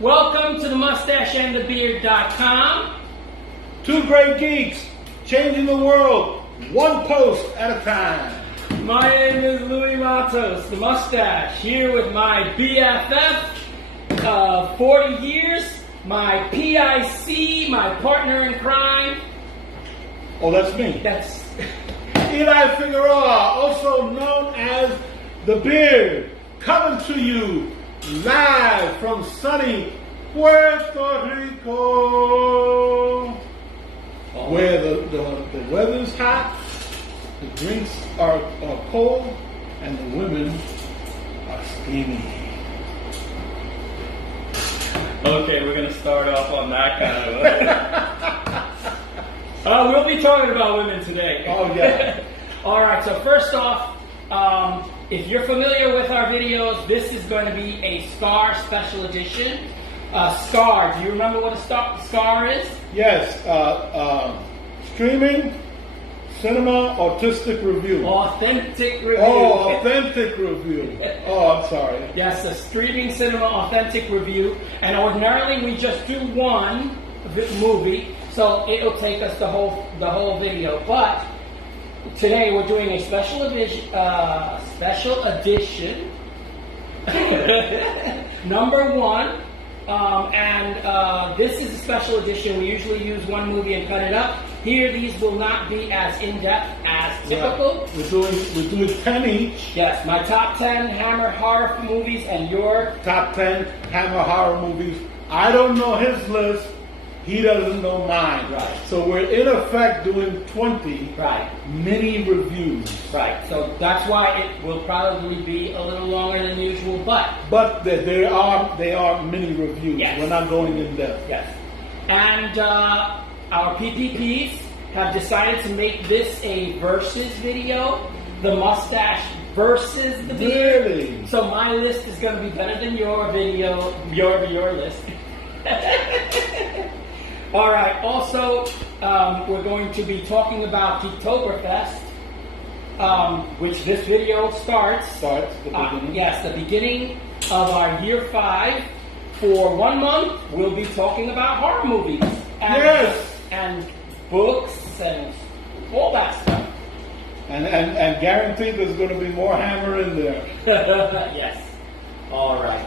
Welcome to the mustacheandthebeard.com. Two great geeks changing the world one post at a time. My name is Louis Matos, the Mustache, here with my BFF of 40 years, my PIC, my partner in crime. Oh, that's me. That's Eli Figueroa, also known as The Beard, coming to you live from sunny Puerto Rico, where the weather's hot, the drinks are cold, and the women are steamy. okay. We're gonna start off on that kind of. We'll be talking about women today. Oh yeah. All right. So first off, if you're familiar with our videos, this is going to be a Scar special edition. Scar. Do you remember what a Scar is? Yes. Streaming cinema autistic review. Authentic review. Oh, authentic review. Oh, I'm sorry. Yes, a streaming cinema authentic review. And ordinarily we just do one movie, so it'll take us the whole video. But today we're doing a special edition, number one. This is a special edition. We usually use one movie and cut it up. Here, these will not be as in-depth as typical. Yeah. We're doing 10 each. Yes, my top 10 Hammer horror movies and your Top 10 Hammer horror movies. I don't know his list. He doesn't know mine. Right. So we're in effect doing 20 mini reviews. Right. So that's why it will probably be a little longer than usual, but they are mini reviews. Yes. We're not going in depth. Yes. And our PPPs have decided to make this a versus video. The Mustache versus the Beard. Really? So my list is going to be better than your video, your list. All right. Also, we're going to be talking about Geektoberfest, which this video starts. Starts the beginning. Yes, the beginning of our year 5. For 1 month, we'll be talking about horror movies. And books and all that stuff. And guaranteed there's going to be more Hammer in there. Yes. All right.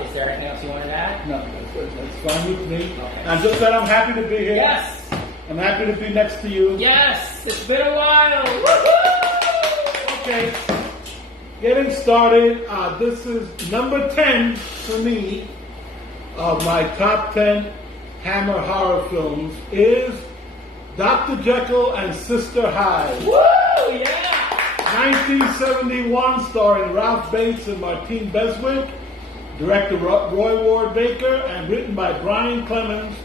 Is there anything else you wanted to add? No, that's fine with me. Okay. And just that I'm happy to be here. Yes. I'm happy to be next to you. Yes. It's been a while. Woo-hoo! Okay. Getting started. This is number 10 for me of my top 10 Hammer horror films is Dr. Jekyll and Sister Hyde. Woo! Yeah. 1971, starring Ralph Bates and Martine Beswick. Director Roy Ward Baker, and written by Brian Clemens,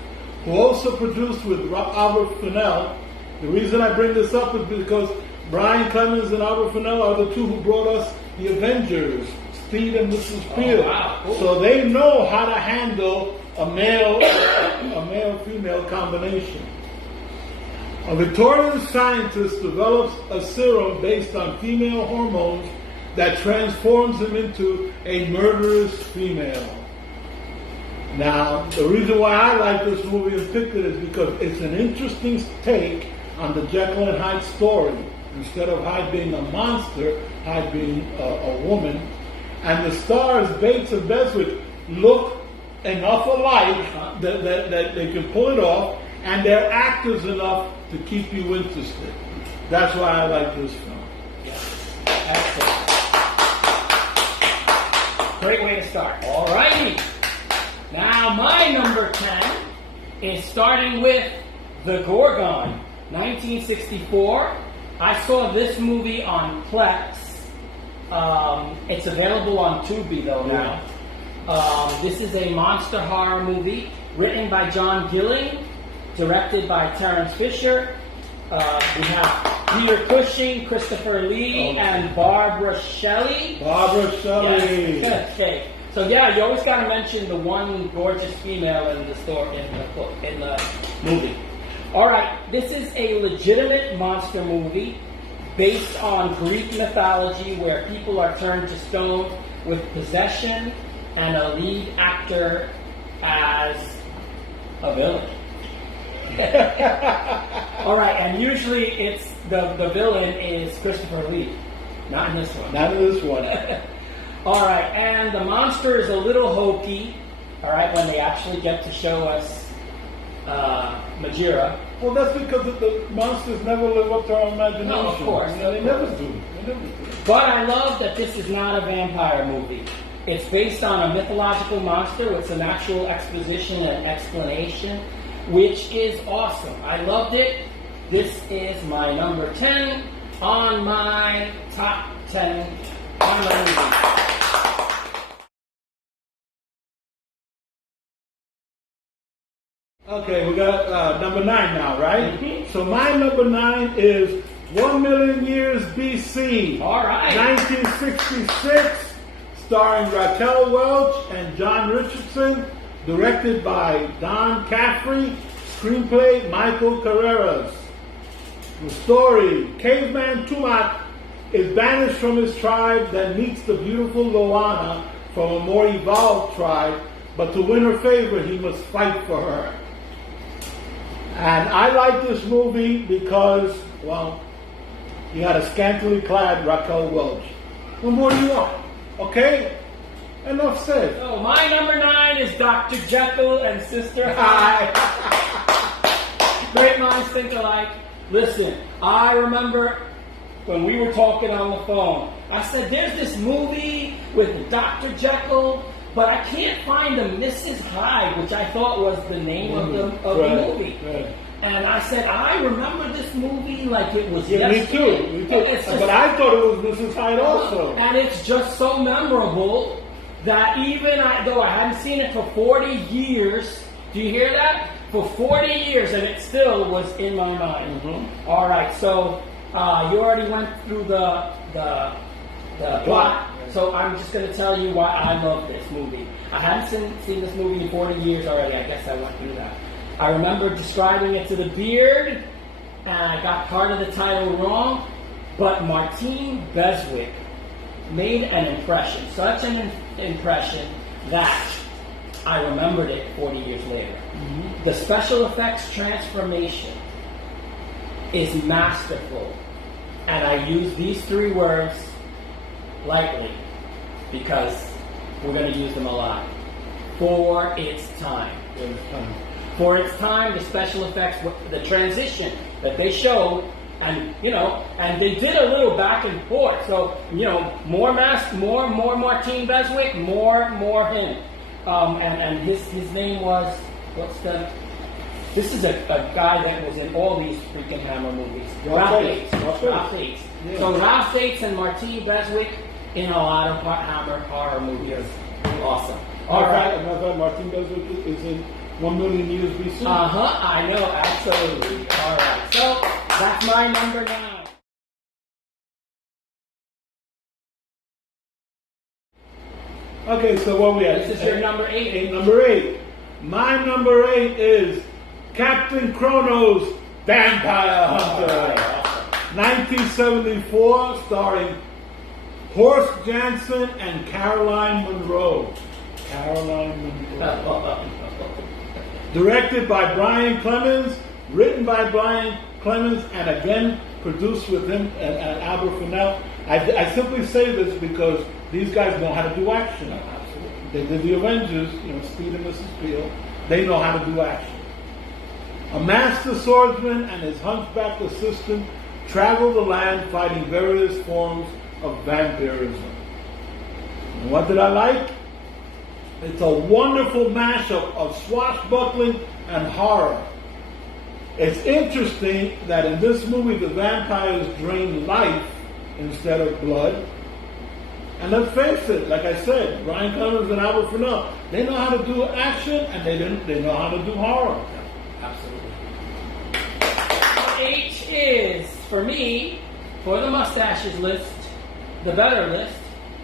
who also produced with Albert Fennell. The reason I bring this up is because Brian Clemens and Albert Fennell are the two who brought us the Avengers, Steve and Mrs. Peel. Oh, wow. Cool. So they know how to handle a male-female combination. A Victorian scientist develops a serum based on female hormones that transforms him into a murderous female. Now, the reason why I like this movie and picked it is because it's an interesting take on the Jekyll and Hyde story. Instead of Hyde being a monster, Hyde being a woman. And the stars, Bates and Beswick, look enough alike that they can pull it off, and they're actors enough to keep you interested. That's why I like this film. Excellent. Great way to start. All righty. Now, my number 10 is starting with The Gorgon, 1964. I saw this movie on Plex. It's available on Tubi, though, now. This is a monster horror movie written by John Gilling, directed by Terrence Fisher. We have Peter Cushing, Christopher Lee, and Barbara Shelley. Barbara Shelley. Yes. Okay. So yeah, you always got to mention the one gorgeous female in the story in the movie. All right, this is a legitimate monster movie based on Greek mythology, where people are turned to stone with possession and a lead actor as a villain. All right, and usually it's the villain is Christopher Lee. Not in this one. Not in this one. All right, and the monster is a little hokey. All right, when they actually get to show us Majira. Well, that's because the monsters never live up to our imagination. No, of course. They never do. But I love that this is not a vampire movie. It's based on a mythological monster with some actual exposition and explanation, which is awesome. I loved it. This is my number 10 on my top 10 horror movies. Okay, we got number 9 now, right? Mm-hmm. So my number 9 is 1 million years BC. All right. 1966, starring Raquel Welch and John Richardson, directed by Don Caffrey, screenplay Michael Carreras. The story: caveman Tumak is banished from his tribe, then meets the beautiful Loana from a more evolved tribe, but to win her favor, he must fight for her. And I like this movie because, well, you got a scantily clad Raquel Welch. What more do you want? Okay? Enough said. So my number 9 is Dr. Jekyll and Sister Hyde. Great minds think alike. Listen, I remember when we were talking on the phone, I said, there's this movie with Dr. Jekyll, but I can't find a Mrs. Hyde, which I thought was the name of the movie. Right. And I said, I remember this movie like it was Yeah, yesterday. me too. But I thought it was Mrs. Hyde also. And it's just so memorable that even though I hadn't seen it for 40 years, do you hear that? For 40 years, and it still was in my mind. Mm-hmm. All right, so you already went through the plot. So I'm just going to tell you why I love this movie. I hadn't seen this movie in 40 years already. I guess I went through that. I remember describing it to the beard, and I got part of the title wrong, but Martine Beswick made an impression, such an impression that I remembered it 40 years later. Mm-hmm. The special effects transformation is masterful, and I use these 3 words lightly because we're going to use them a lot. For its time. For its time, the special effects, the transition that they showed, and they did a little back and forth. So more Martine Beswick, more him, and his name was This is a guy that was in all these freaking Hammer movies. Ralph Bates. Yeah. So Ralph Bates and Martine Beswick in a lot of Hammer horror movies. Awesome. All right. Martine Beswick is in 1 million years BC. I know, absolutely. All right. So that's my number 9. Okay, so what we at? This is your number 8. Number 8. My number 8 is Captain Kronos, Vampire Hunter. 1974, starring Horst Jansen and Caroline Munro. Directed by Brian Clemens, written by Brian Clemens, and again produced with him and Albert Fennell. I simply say this because these guys know how to do action. They did the Avengers, Speed and Mrs. Peel. They know how to do action. A master swordsman and his hunchback assistant travel the land fighting various forms of vampirism. And what did I like? It's a wonderful mashup of swashbuckling and horror. It's interesting that in this movie the vampires drain life instead of blood. And let's face it, like I said, Brian Clemens and Albert Fennell, they know how to do action and they know how to do horror. Absolutely. H is, for me, for the Mustaches list, the better list,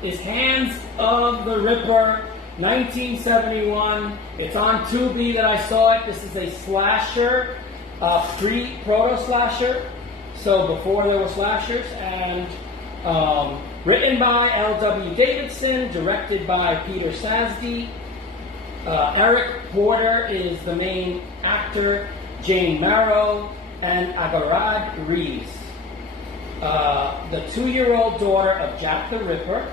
is Hands of the Ripper, 1971. It's on Tubi that I saw it. This is a slasher, proto-slasher. So before there were slashers, and Written by L.W. Davidson, directed by Peter Sasdy. Eric Porter is the main actor, Jane Marrow, and Agarad Reeves. The 2-year-old daughter of Jack the Ripper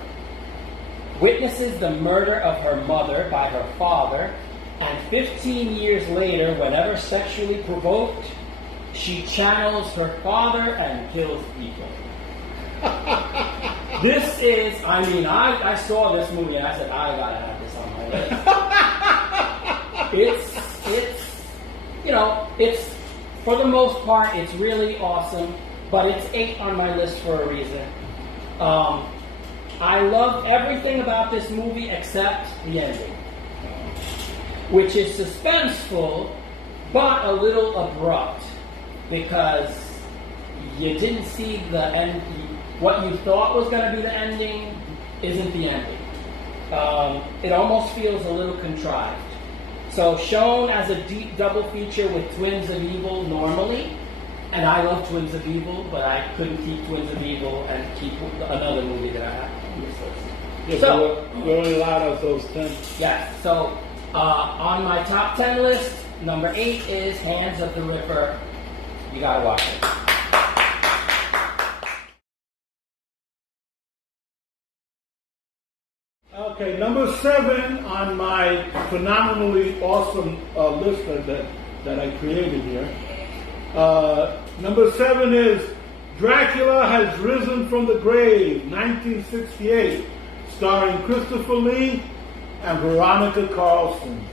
witnesses the murder of her mother by her father, and 15 years later, whenever sexually provoked, she channels her father and kills people. This is, I saw this movie and I said, I gotta have this on my list. It's, for the most part, it's really awesome, but it's 8 on my list for a reason. I love everything about this movie except the ending, which is suspenseful, but a little abrupt, because you didn't see the end. What you thought was going to be the ending isn't the ending. It almost feels a little contrived. So shown as a deep double feature with Twins of Evil normally, and I love Twins of Evil, but I couldn't keep Twins of Evil and keep another movie that I have on this list. Yeah, so we're only allowed of those 10. Yes, so on my top 10 list, number 8 is Hands of the Ripper. You gotta watch it. Okay, number 7 on my phenomenally awesome list that I created here. Number 7 is Dracula Has Risen from the Grave, 1968, starring Christopher Lee and Veronica Carlson.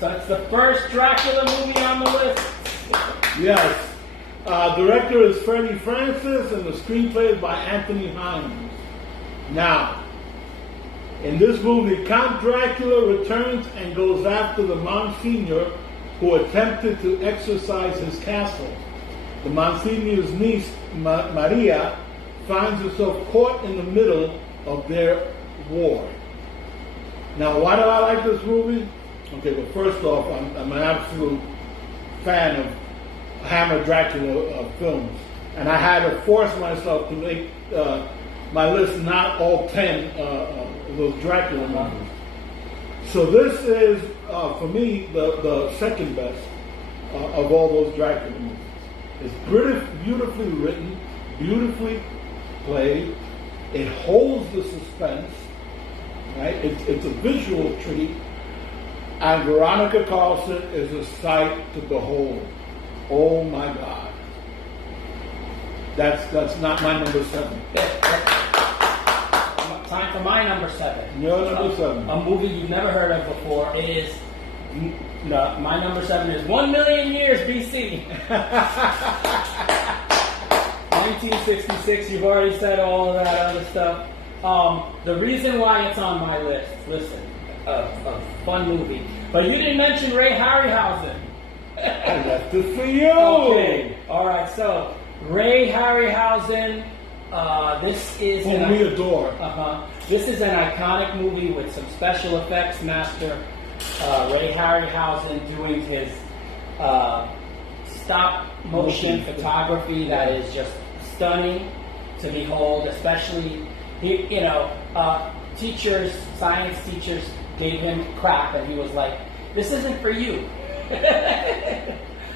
So it's the first Dracula movie on the list. Yes. Director is Freddie Francis, and the screenplay is by Anthony Hines. Now, in this movie, Count Dracula returns and goes after the Monsignor who attempted to exorcise his castle. The Monsignor's niece, Maria, finds herself caught in the middle of their war. Now, why do I like this movie? Okay, well, first off, I'm an absolute fan of Hammer Dracula films. And I had to force myself to make my list not all 10 of those Dracula movies. So this is, for me, the second best of all those Dracula movies. It's beautifully written, beautifully played. It holds the suspense, right? It's a visual treat. And Veronica Carlson is a sight to behold. Oh my God. That's not my number 7. Time for my number 7. Your number 7. A movie you've never heard of before is, my number 7 is 1 million years BC. 1966, you've already said all of that other stuff. The reason why it's on my list, listen, a fun movie. But you didn't mention Ray Harryhausen. I left it for you. Okay. All right. So Ray Harryhausen. This is whom we adore. This is an iconic movie with some special effects master Ray Harryhausen doing his stop motion photography that is just stunning to behold. Especially, teachers, science teachers gave him crap, and he was like, "This isn't for you."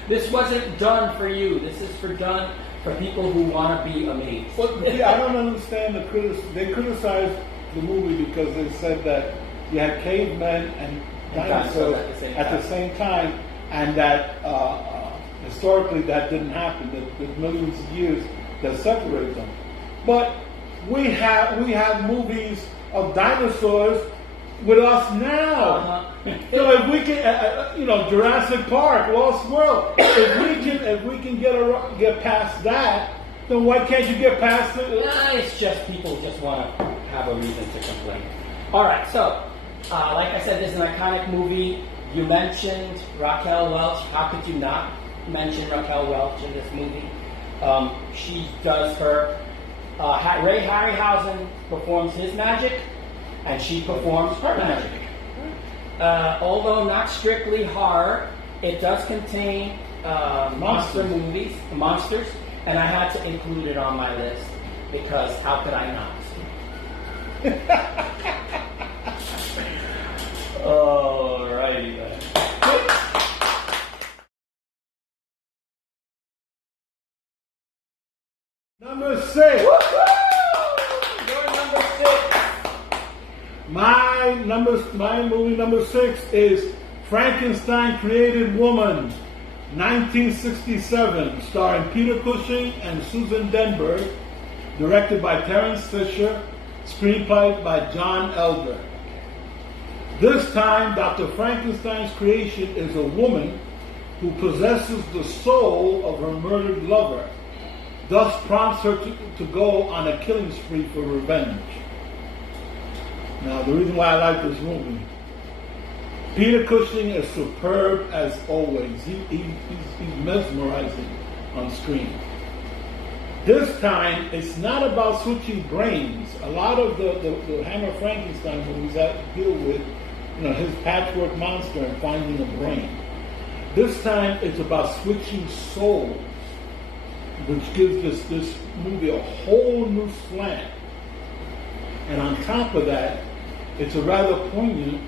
This wasn't done for you. This is done for people who want to be amazed. But I don't understand the criticism. They criticized the movie because they said that you had cavemen and dinosaurs at the same time, and that historically that didn't happen. That millions of years that separated them. But we have movies of dinosaurs with us now. So if we can, Jurassic Park, Lost World. If we can get past that, then why can't you get past it? It's just people just want to have a reason to complain. All right, so like I said, this is an iconic movie. You mentioned Raquel Welch. How could you not mention Raquel Welch in this movie? She does her. Ray Harryhausen performs his magic, and she performs her magic. Although not strictly horror, it does contain monsters, and I had to include it on my list because how could I not? Alrighty then. Number 6. Your number 6. My movie number 6 is Frankenstein Created Woman, 1967, starring Peter Cushing and Susan Denberg, directed by Terence Fisher, screenplay by John Elder. This time, Dr. Frankenstein's creation is a woman who possesses the soul of her murdered lover, thus prompts her to go on a killing spree for revenge. Now, the reason why I like this movie, Peter Cushing is superb as always. He's mesmerizing on screen. This time, it's not about switching brains. A lot of the Hammer Frankenstein movies that deal with, his patchwork monster and finding a brain. This time, it's about switching souls, which gives this movie a whole new slant. And on top of that, it's a rather poignant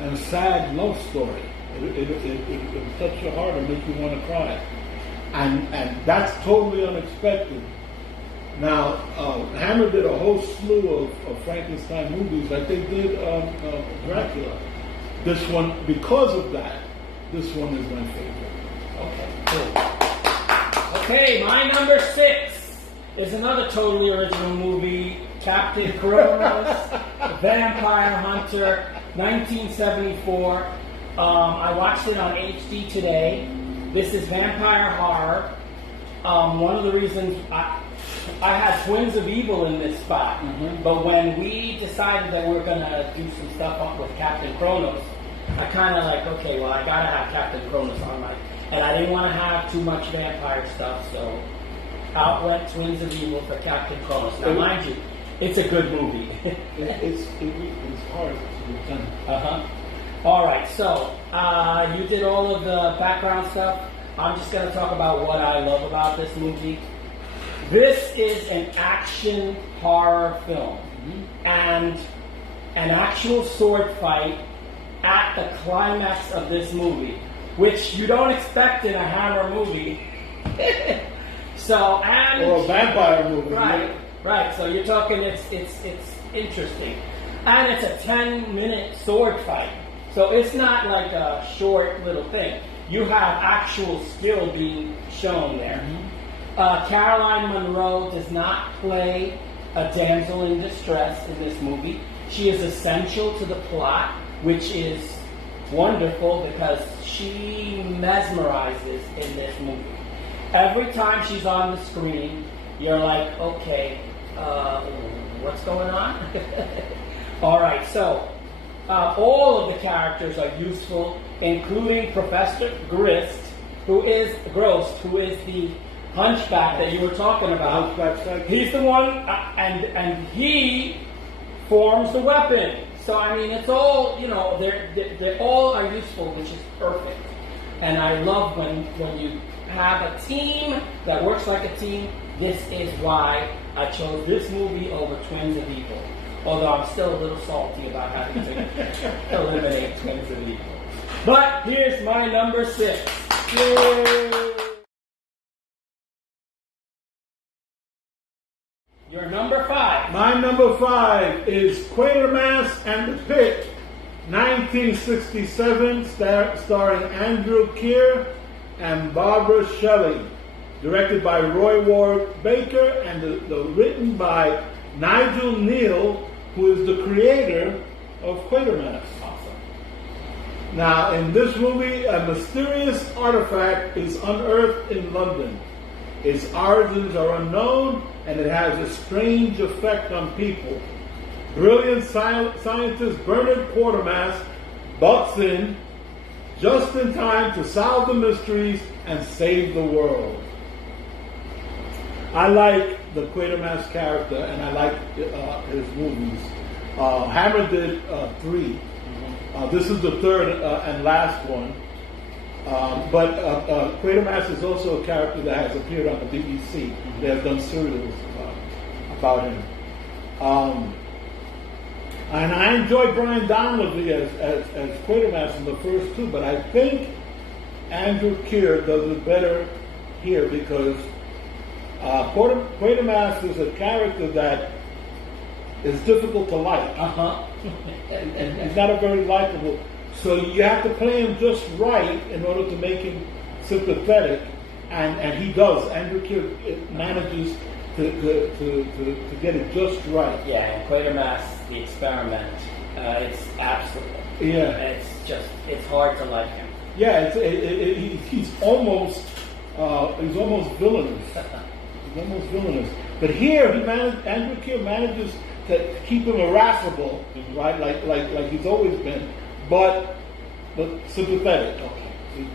and sad love story. It'll touch your heart and make you want to cry. And that's totally unexpected. Now, Hammer did a whole slew of Frankenstein movies, like they did Dracula. This one, because of that, this one is my favorite. Okay, cool. Okay, my number 6 is another totally original movie, Captain Kronos, Vampire Hunter, 1974. I watched it on HD today. This is vampire horror. One of the reasons I had Twins of Evil in this spot, but when we decided that we were going to do some stuff up with Captain Kronos, I kind of like, okay, well, I got to have Captain Kronos on my... And I didn't want to have too much vampire stuff, so out went Twins of Evil for Captain Kronos. Now, mind you, it's a good movie. It's hard to be done. All right, so you did all of the background stuff. I'm just going to talk about what I love about this movie. This is an action horror film, and an actual sword fight at the climax of this movie, which you don't expect in a Hammer movie. Or a vampire movie. Right. So you're talking, it's interesting, and it's a 10-minute sword fight. So it's not like a short little thing. You have actual skill being shown there. Caroline Munro does not play a damsel in distress in this movie. She is essential to the plot, which is wonderful because she mesmerizes in this movie. Every time she's on the screen, you're like, okay, what's going on? All right, so all of the characters are useful, including Professor who is the hunchback that you were talking about. He's the one, and he forms the weapon. So I mean, it's all, they all are useful, which is perfect. And I love when you have a team that works like a team. This is why I chose this movie over Twins of Evil. Although I'm still a little salty about having to eliminate Twins of Evil. But here's my number 6. Yay! Your number 5. My number 5 is Quatermass and the Pit, 1967, starring Andrew Keir and Barbara Shelley, directed by Roy Ward Baker, and written by Nigel Neal, who is the creator of Quatermass. Awesome. Now, in this movie, a mysterious artifact is unearthed in London. Its origins are unknown, and it has a strange effect on people. Brilliant scientist Bernard Quatermass butts in just in time to solve the mysteries and save the world. I like the Quatermass character, and I like his movies. Hammer did 3. This is the third and last one. But Quatermass is also a character that has appeared on the BBC. They have done serials about him. And I enjoy Brian Donlevy as Quatermass in the first two, but I think Andrew Keir does it better here because Quatermass is a character that is difficult to like. And he's not a very likable. So you have to play him just right in order to make him sympathetic, and he does. Andrew Keir manages to get it just right. Yeah, and Quatermass, the experiment, it's absolute. Yeah, it's hard to like him. Yeah, he's almost villainous. He's almost villainous. But here, Andrew Keir manages to keep him irascible, right? Like he's always been, but sympathetic. Okay.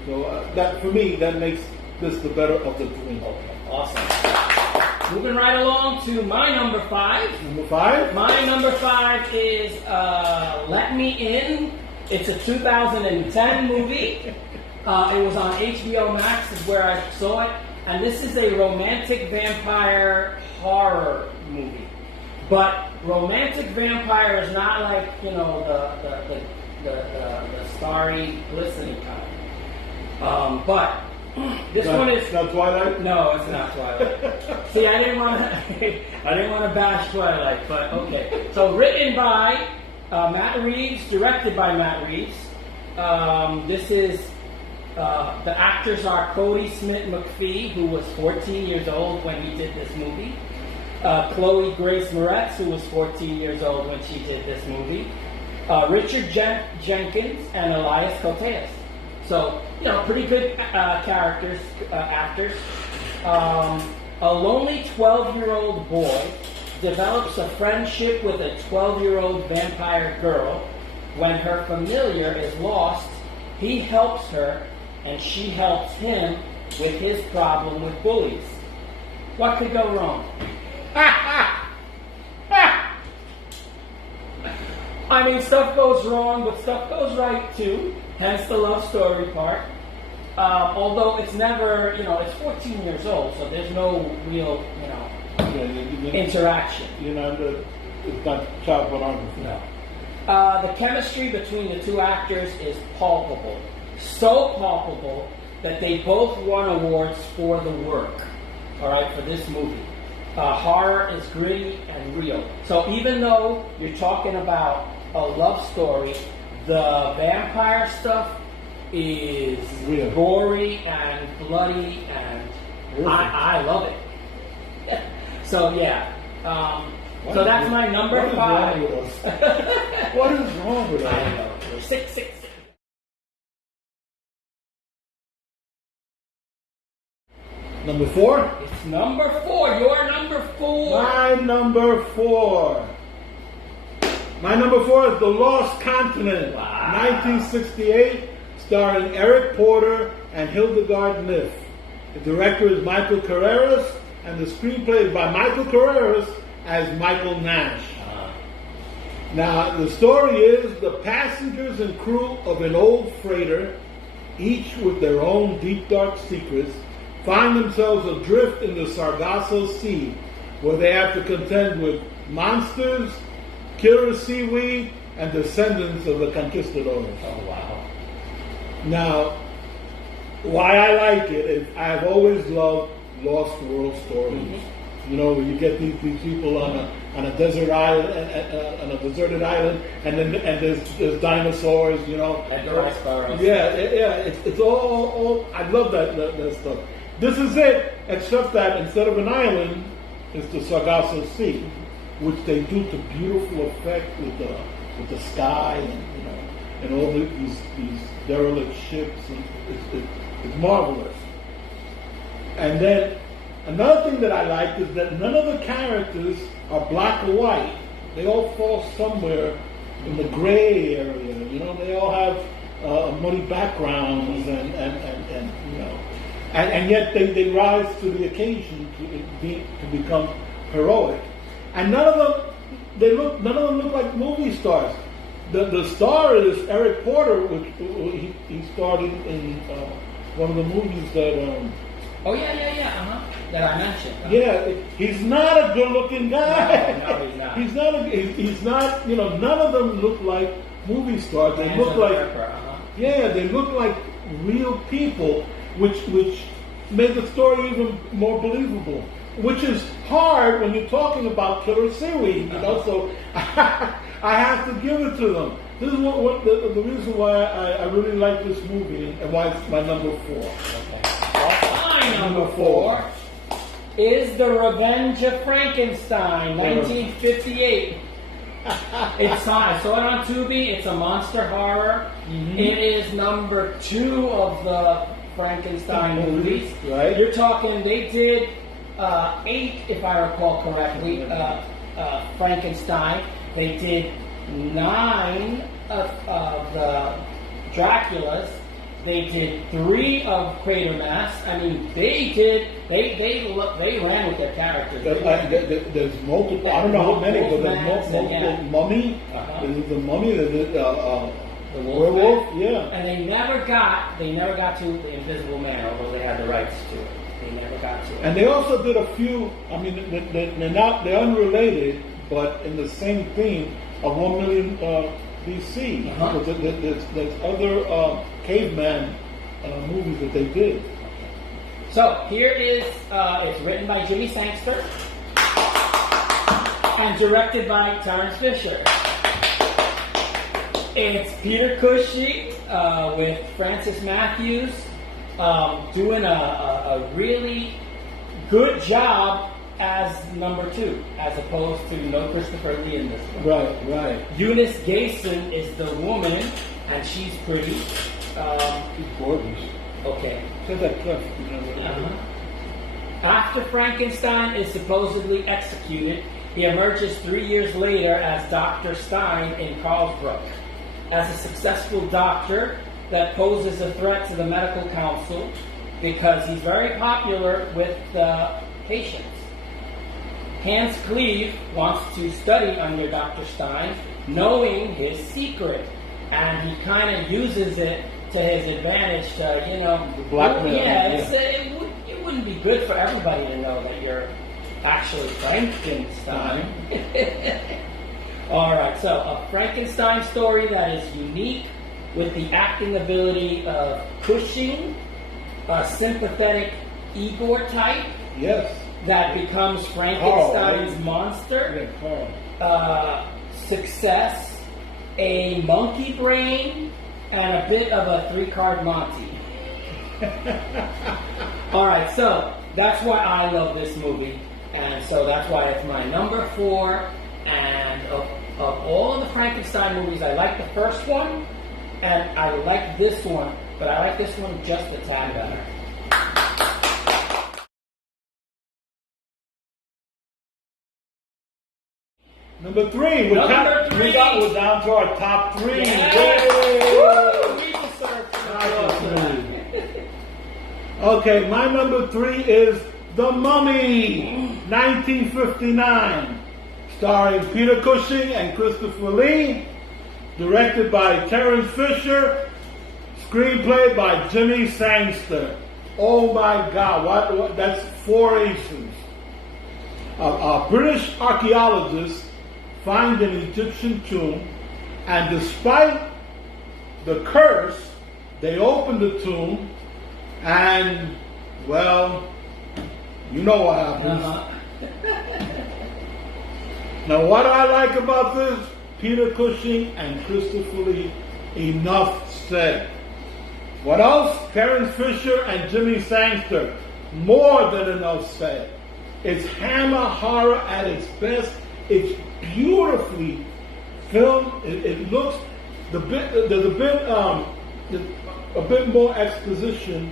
So that for me, that makes this the better of the three. Okay, awesome. Moving right along to my number 5. Number 5? My number 5 is Let Me In. It's a 2010 movie. It was on HBO Max is where I saw it. And this is a romantic vampire horror movie. But romantic vampire is not like, you know, the starry, glistening kind. But this one is not Twilight. No, it's not Twilight. See, I didn't want to bash Twilight, but okay. So written by Matt Reeves, directed by Matt Reeves. This is the actors are Cody Smith McPhee, who was 14 years old when he did this movie. Chloe Grace Moretz, who was 14 years old when she did this movie. Richard Jenkins and Elias Koteas. So, you know, pretty good actors. A lonely 12-year-old boy develops a friendship with a 12-year-old vampire girl. When her familiar is lost, he helps her, and she helps him with his problem with bullies. What could go wrong? I mean, stuff goes wrong, but stuff goes right too. Hence the love story part. Although it's never, you know, it's 14 years old, so there's no real, you know, interaction. You know, it's not child pornography. No. The chemistry between the two actors is palpable. So palpable that they both won awards for the work, all right, for this movie. Horror is gritty and real. So even though you're talking about a love story, the vampire stuff is real, gory and bloody, and I love it. So yeah, so that's my number 5. What is wrong with us? I don't know. 6. Number 4? It's number 4. Your number 4. My number 4. My number 4 is The Lost Continent, Wow. 1968, starring Eric Porter and Hildegard Neff. The director is Michael Carreras, and the screenplay is by Michael Carreras as Michael Nash. Now, the story is the passengers and crew of an old freighter, each with their own deep, dark secrets, find themselves adrift in the Sargasso Sea, where they have to contend with monsters, killer seaweed, and descendants of the conquistadors. Oh, wow. Now, why I like it is I've always loved Lost World stories. Mm-hmm. You know, where you get these people on a desert island, on a deserted island, and there's dinosaurs. You know, yeah. It's all. I love that stuff. This is it, except that instead of an island, it's the Sargasso Sea, which they do to beautiful effect with the sky and all these derelict ships. And it's marvelous. And then another thing that I like is that none of the characters are black or white. They all fall somewhere in the gray area. You know, they all have muddy backgrounds and yet they rise to the occasion to become heroic. And none of them look like movie stars. The star is Eric Porter, which he starred in one of the movies that Oh yeah. That I mentioned. Yeah, he's not a good-looking guy. No, he's not. He's not. He's not. You know, none of them look like movie stars. They look like. Yeah, they look like real people, which made the story even more believable. Which is hard when you're talking about killer seaweed, you know. So I have to give it to them. This is what the reason why I really like this movie and why it's my number 4. Okay. Well, my number 4 is The Revenge of Frankenstein, 1958. I saw it on Tubi. It's a monster horror. Mm-hmm. It is number 2 of the Frankenstein movies. Right. You're talking, they did 8, if I recall correctly, Frankenstein. They did 9 of the Draculas. They did 3 of Quatermass. I mean, they ran with their characters. There's multiple. I don't know how many, but there's multiple. Mummy. There's the Mummy. The werewolf. Yeah. And they never got to the Invisible Man, although they had the rights to it. They never got to it. And they also did a few. I mean, they're unrelated, but in the same theme of 1 million BC. There's other caveman movies that they did. So here is, it's written by Jimmy Sangster and directed by Terence Fisher. It's Peter Cushing with Francis Matthews doing a really good job as number 2, as opposed to no Christopher Lee in this one. Right. Eunice Gayson is the woman, and she's pretty. She's gorgeous. Okay. She's that cliff. After Frankenstein is supposedly executed, he emerges 3 years later as Dr. Stein in Carlsbrook. As a successful doctor that poses a threat to the medical council because he's very popular with the patients. Hans Cleve wants to study under Dr. Stein, knowing his secret, and he kind of uses it to his advantage to, blackmail. It wouldn't be good for everybody to know that you're actually Frankenstein. All right, so a Frankenstein story that is unique with the acting ability of Cushing, a sympathetic Igor type. Yes. That becomes Frankenstein's monster. Success, a monkey brain, and a bit of a 3-card Monty. All right, so that's why I love this movie, and so that's why it's my number 4. And of all of the Frankenstein movies, I like the first one, and I like this one, but I like this one just a tad better. Number 3. We're down to our top 3. Okay, my number 3 is The Mummy, 1959, starring Peter Cushing and Christopher Lee, directed by Terence Fisher, screenplay by Jimmy Sangster. Oh my God, what that's 4 aces. A British archaeologist find an Egyptian tomb, and despite the curse, they open the tomb, and, well, you know what happens. Now, what I like about this, Peter Cushing and Christopher Lee, enough said. What else? Terence Fisher and Jimmy Sangster, more than enough said. It's hammer horror at its best. It's beautifully filmed. It looks there's a bit more exposition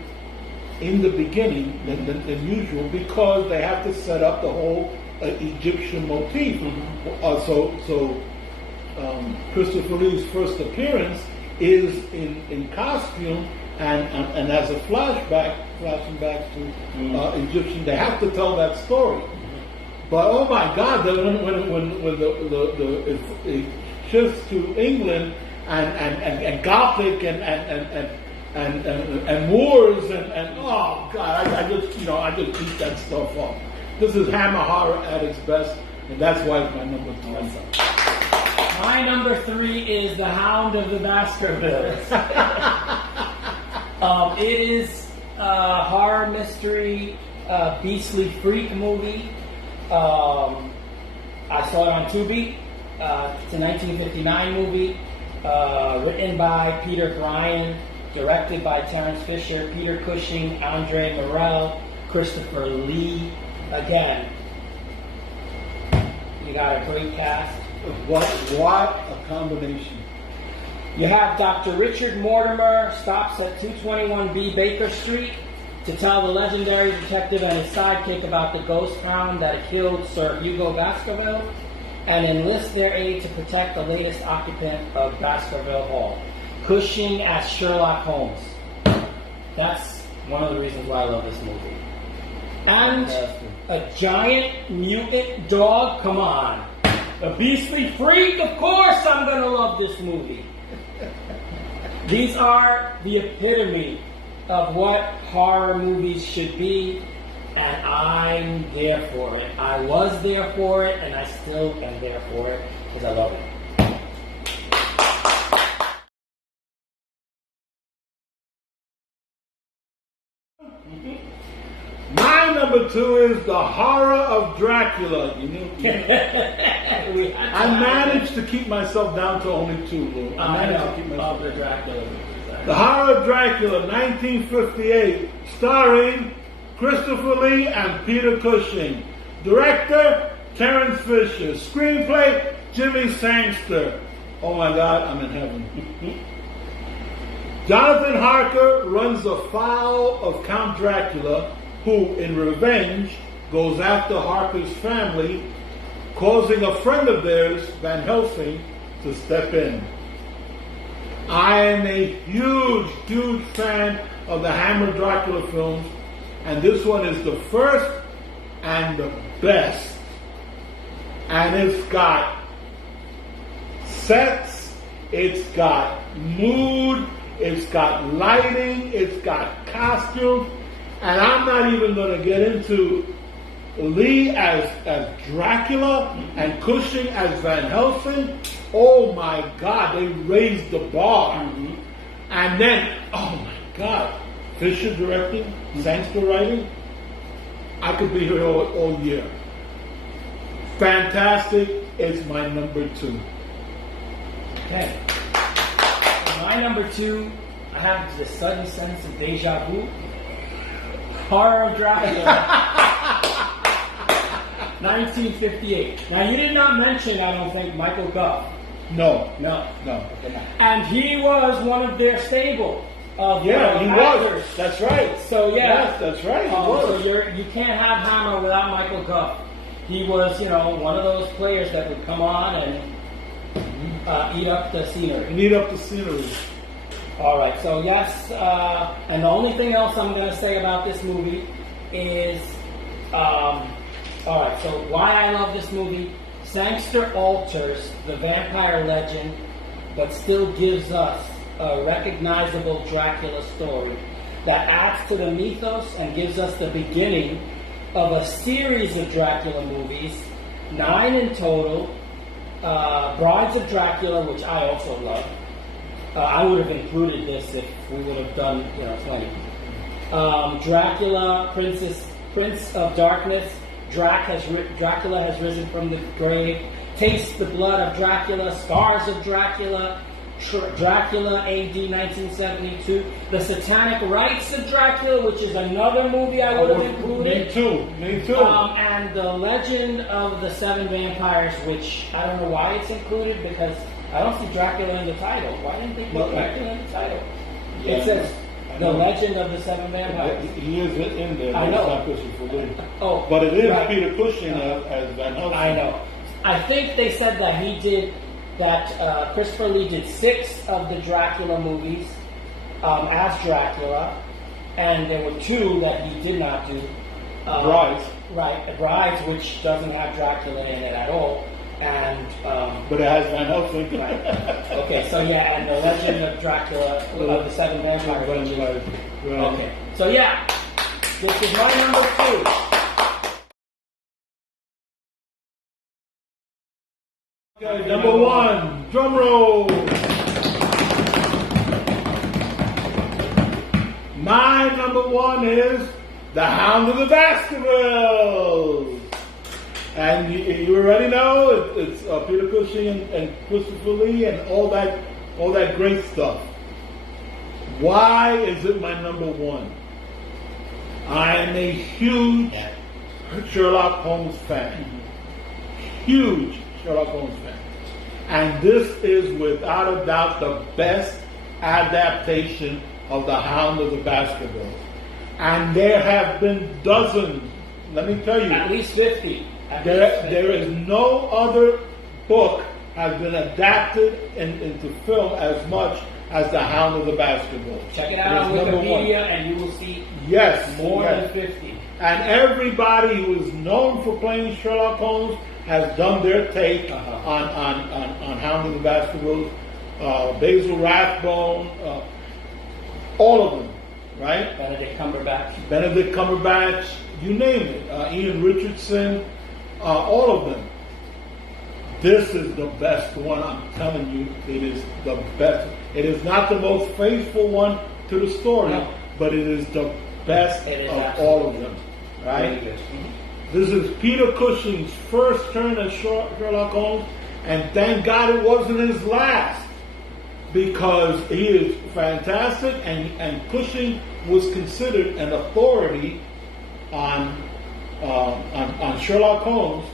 in the beginning than usual because they have to set up the whole Egyptian motif. Christopher Lee's first appearance is in costume and as a flashing back to Egyptian. They have to tell that story. But oh my God! When it shifts to England and Gothic and and Moors and oh God, I just eat that stuff up. This is Hammer horror at its best, and that's why it's my number 3. My number 3 is The Hound of the Baskervilles. It is a horror mystery, beastly freak movie. I saw it on Tubi. It's a 1959 movie, written by Peter Bryan, directed by Terence Fisher, Peter Cushing, Andre Morell, Christopher Lee. Again, you got a great cast. What a combination. You have Dr. Richard Mortimer stops at 221B Baker Street to tell the legendary detective and his sidekick about the ghost hound that killed Sir Hugo Baskerville and enlists their aid to protect the latest occupant of Baskerville Hall. Cushing as Sherlock Holmes. That's one of the reasons why I love this movie. And a giant mutant dog, come on. A beastly freak, of course I'm going to love this movie. These are the epitome of what horror movies should be, and I'm there for it. I was there for it, and I still am there for it, because I love it. My number 2 is The Horror of Dracula. I managed to keep myself down to only 2, Lou. I managed to keep myself to Dracula. The Horror of Dracula, 1958, starring Christopher Lee and Peter Cushing. Director, Terence Fisher. Screenplay, Jimmy Sangster. Oh my God, I'm in heaven. Jonathan Harker runs afoul of Count Dracula, who, in revenge, goes after Harker's family, causing a friend of theirs, Van Helsing, to step in. I am a huge fan of the Hammer Dracula films, and this one is the first and the best. And it's got sets, it's got mood, it's got lighting, it's got costumes, and I'm not even going to get into Lee as Dracula and Cushing as Van Helsing. Oh my God, they raised the bar. Mm-hmm. And then, oh my God, Fisher directing, Sangster writing. I could be here all year. Fantastic. It's my number 2. Okay. My number 2, I have the sudden sense of deja vu. Horror of Dracula. 1958. Now, you did not mention, I don't think, Michael Gough. No. And he was one of their stable of he actors. was. That's right. So yes, that's right. He was. So you can't have Hammer without Michael Gough. He was, one of those players that would come on and eat up the scenery. Eat up the scenery. All right. So yes, and the only thing else I'm going to say about this movie is, all right. So why I love this movie. Sangster alters the vampire legend, but still gives us a recognizable Dracula story that adds to the mythos and gives us the beginning of a series of Dracula movies, 9 in total. Brides of Dracula, which I also love. I would have included this if we would have done, 20. Dracula, Prince of Darkness. Dracula has risen from the grave. Taste the blood of Dracula. Scars of Dracula. Dracula, AD 1972. The Satanic Rites of Dracula, which is another movie I would have included. Me too. And The Legend of the Seven Vampires, which I don't know why it's included, because I don't see Dracula in the title. Why didn't they put Dracula in the title? Yeah, it says The Legend of the Seven Vampires. He is in there. I know. But it is Peter Cushing as Van Helsing. I know. I think they said that he did, Christopher Lee did 6 of the Dracula movies as Dracula, and there were 2 that he did not do. Brides. Right, Brides, which doesn't have Dracula in it at all. And But it has Van Helsing. right. Okay, so yeah, and the Legend of Dracula of the Seven Vampires. Right. Okay, so yeah, this is my number 2. Okay, number 1, drum roll. My number 1 is The Hound of the Baskervilles. And you already know it's Peter Cushing and Christopher Lee and all that great stuff. Why is it my number 1? I am a huge Sherlock Holmes fan. Huge Sherlock Holmes fan. And this is without a doubt the best adaptation of The Hound of the Baskervilles. And there have been dozens, let me tell you. At least 50. There is no other book has been adapted into film as much as The Hound of the Baskervilles. Check it out on Wikipedia and you will see more than 50. And everybody who is known for playing Sherlock Holmes has done their take on Hound of the Baskervilles. Basil Rathbone, all of them, right? Benedict Cumberbatch, you name it. Ian Richardson, all of them. This is the best one, I'm telling you. It is the best. It is not the most faithful one to the story, but it is the best of all of them, right? Really good. This is Peter Cushing's first turn as Sherlock Holmes, and thank God it wasn't his last, because he is fantastic, and Cushing was considered an authority on Sherlock Holmes,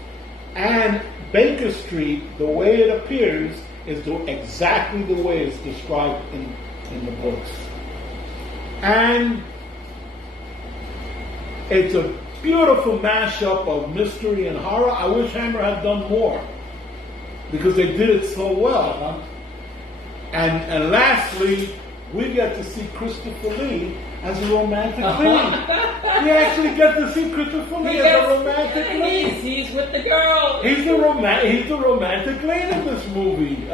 and Baker Street, the way it appears, is exactly the way it's described in the books. And it's a beautiful mashup of mystery and horror. I wish Hammer had done more, because they did it so well. And lastly, we get to see Christopher Lee as a romantic lead. We actually get to see Christopher Lee as a romantic lead. He's with the girl. He's the romantic lead in this movie.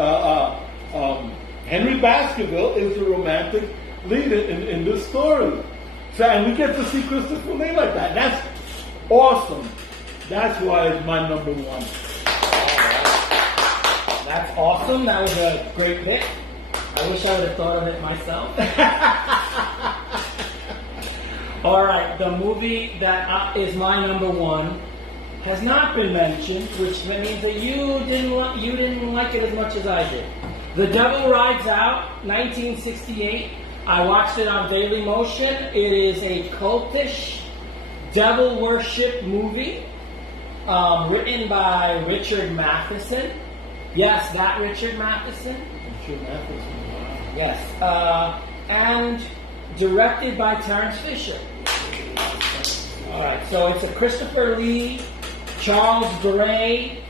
Henry Baskerville is the romantic lead in this story. So, and we get to see Christopher Lee like that. That's awesome. That's why it's my number 1. That's awesome. That was a great pick. I wish I would have thought of it myself. All right, the movie that is my number 1 has not been mentioned, which means that you didn't like it as much as I did. The Devil Rides Out, 1968. I watched it on Daily Motion. It is a cultish devil worship movie, written by Richard Matheson. Yes, that Richard Matheson. Richard Matheson. Yes, and directed by Terence Fisher. All right, so it's a Christopher Lee, Charles Gray,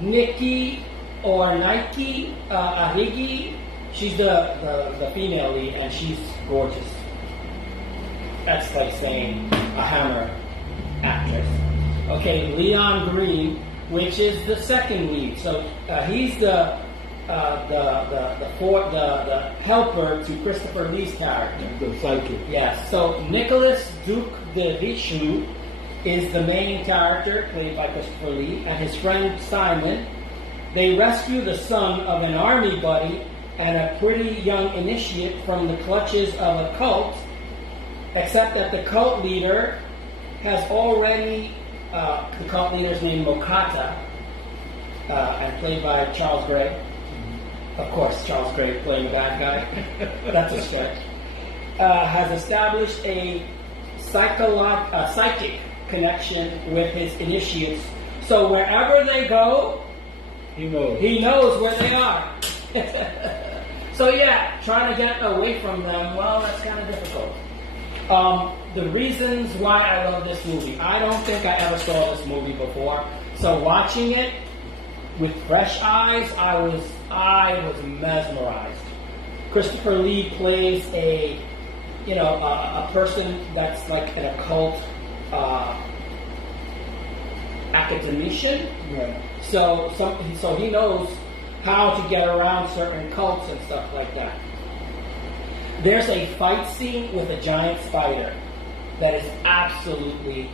Nikki Ahigi. She's the female lead, and she's gorgeous. That's like saying a Hammer actress. Okay, Leon Green, which is the second lead. So he's the helper to Christopher Lee's character. The psychic. Yes. So Nicholas Duke de Richelieu is the main character, played by Christopher Lee, and his friend Simon. They rescue the son of an army buddy and a pretty young initiate from the clutches of a cult, except that the cult leader has already, the cult leader's named Mokata, and played by Charles Gray. Of course, Charles Gray playing the bad guy. That's a stretch. Has established a psychic connection with his initiates. So wherever they go, he knows where they are. So yeah, trying to get away from them, well, that's kind of difficult. The reasons why I love this movie. I don't think I ever saw this movie before. So watching it with fresh eyes, I was mesmerized. Christopher Lee plays a person that's like an occult academician. Right. So he knows how to get around certain cults and stuff like that. There's a fight scene with a giant spider that is absolutely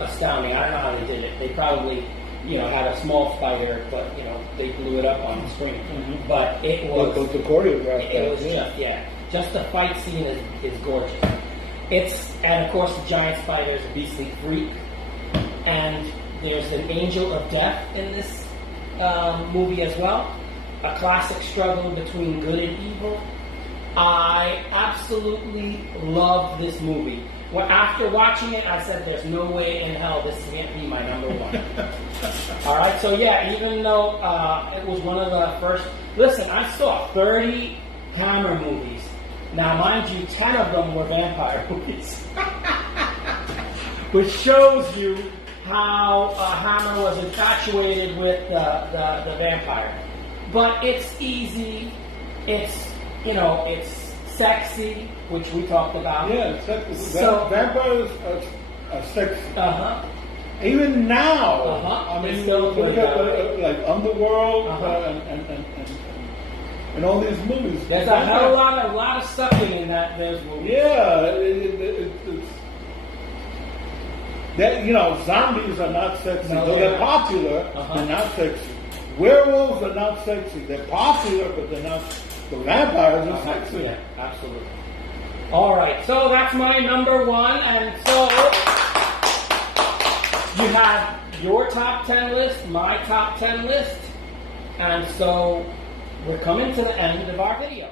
astounding. I don't know how they did it. They probably, had a small spider, but they blew it up on the screen. Mm-hmm. But it was the choreograph. it was just the fight scene is gorgeous. And of course the giant spider is a beastly freak. And there's an angel of death in this movie as well. A classic struggle between good and evil. I absolutely love this movie. Well, after watching it, I said, "There's no way in hell this can't be my number one." All right, so yeah, even though it was one of the first. Listen, I saw 30 Hammer movies. Now, mind you, 10 of them were vampire movies, which shows you how Hammer was infatuated with the vampire. But it's easy. It's sexy, which we talked about. Yeah, sexy. So, Vampires are sexy. Uh-huh. Even now, Uh-huh. I mean, Still look at like Underworld Uh-huh. and all these movies. There's a hell of a lot of sucking in those movies. Yeah, it's that zombies are not sexy. No, Though they're they're not. popular, Uh-huh. they're not sexy. Werewolves are not sexy. They're popular, but they're not. The vampires are sexy. Yeah, absolutely. All right, so that's my number one, and so you have your top 10 list, my top 10 list, and so we're coming to the end of our video.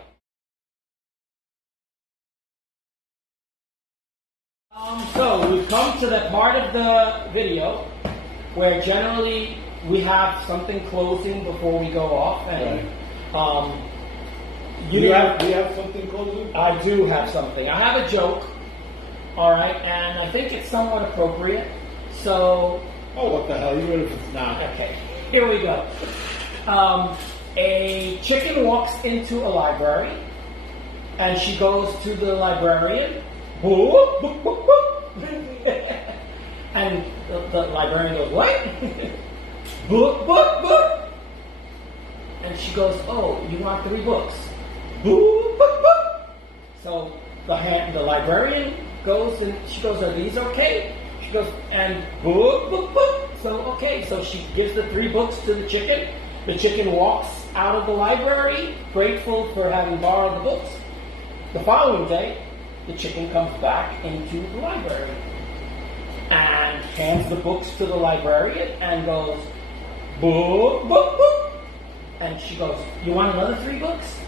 So we've come to the part of the video where generally we have something closing before we go off, and Do you have something closing? I do have something. I have a joke, all right, and I think it's somewhat appropriate. So, What the hell? Even if it's not. okay, here we go. A chicken walks into a library, and she goes to the librarian. Boop, boop, boop, boop. And the librarian goes, "What?" Book, book, book. And she goes, "Oh, you want 3 books?" Boop, boop, boop. So the librarian goes and she goes, "Are these okay?" She goes, and boop, boop, boop. So okay, so she gives the 3 books to the chicken. The chicken walks out of the library, grateful for having borrowed the books. The following day, the chicken comes back into the library and hands the books to the librarian and goes, boop, boop, boop. And she goes, "You want another 3 books?"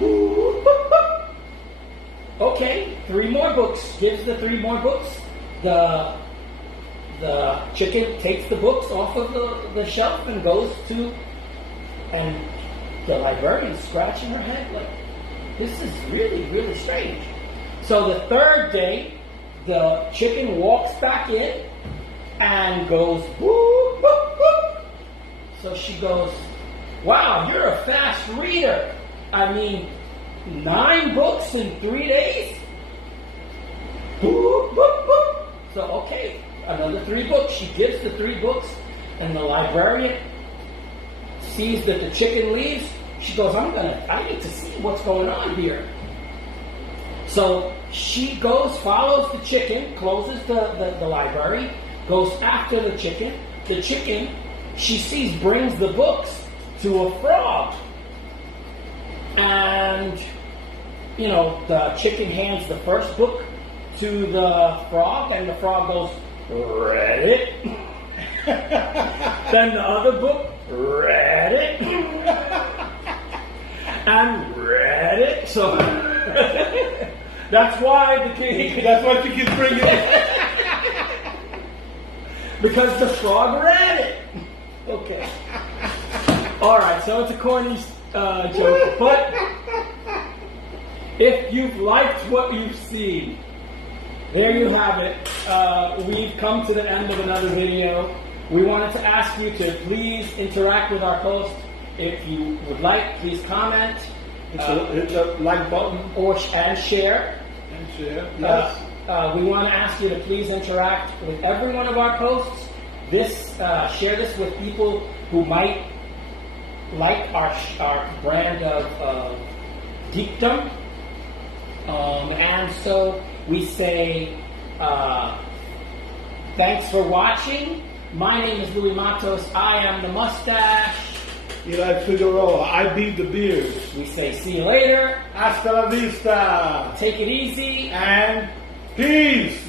Boop, boop, boop. Okay, 3 more books. Gives the 3 more books. The chicken takes the books off of the shelf and goes to, and the librarian's scratching her head like, this is really, really strange. So the 3rd day, the chicken walks back in and goes, whoop, whoop, whoop. So she goes, "Wow, you're a fast reader. I mean, 9 books in 3 days?" Whoop, whoop, whoop. So, okay, another 3 books. She gives the 3 books, and the librarian sees that the chicken leaves. She goes, I need to see what's going on here. So she goes, follows the chicken, closes the library, goes after the chicken. The chicken, she sees, brings the books to a frog. And, the chicken hands the first book to the frog, and the frog goes, "Read it." Then the other book, "Read it." And read it. So that's why the king. That's why you keep bringing it. Because the frog read it. Okay. All right. So it's a corny joke, but if you've liked what you've seen, there you have it. We've come to the end of another video. We wanted to ask you to please interact with our post. If you would like, please comment. Hit the like button. And share. And share. Yes. We want to ask you to please interact with every one of our posts. share this with people who might like our brand of geekdom. And so we say thanks for watching. My name is Louis Matos. I am the Mustache. Eli Figueroa, I beat the beard. We say see you later. Hasta la vista. Take it easy. And peace.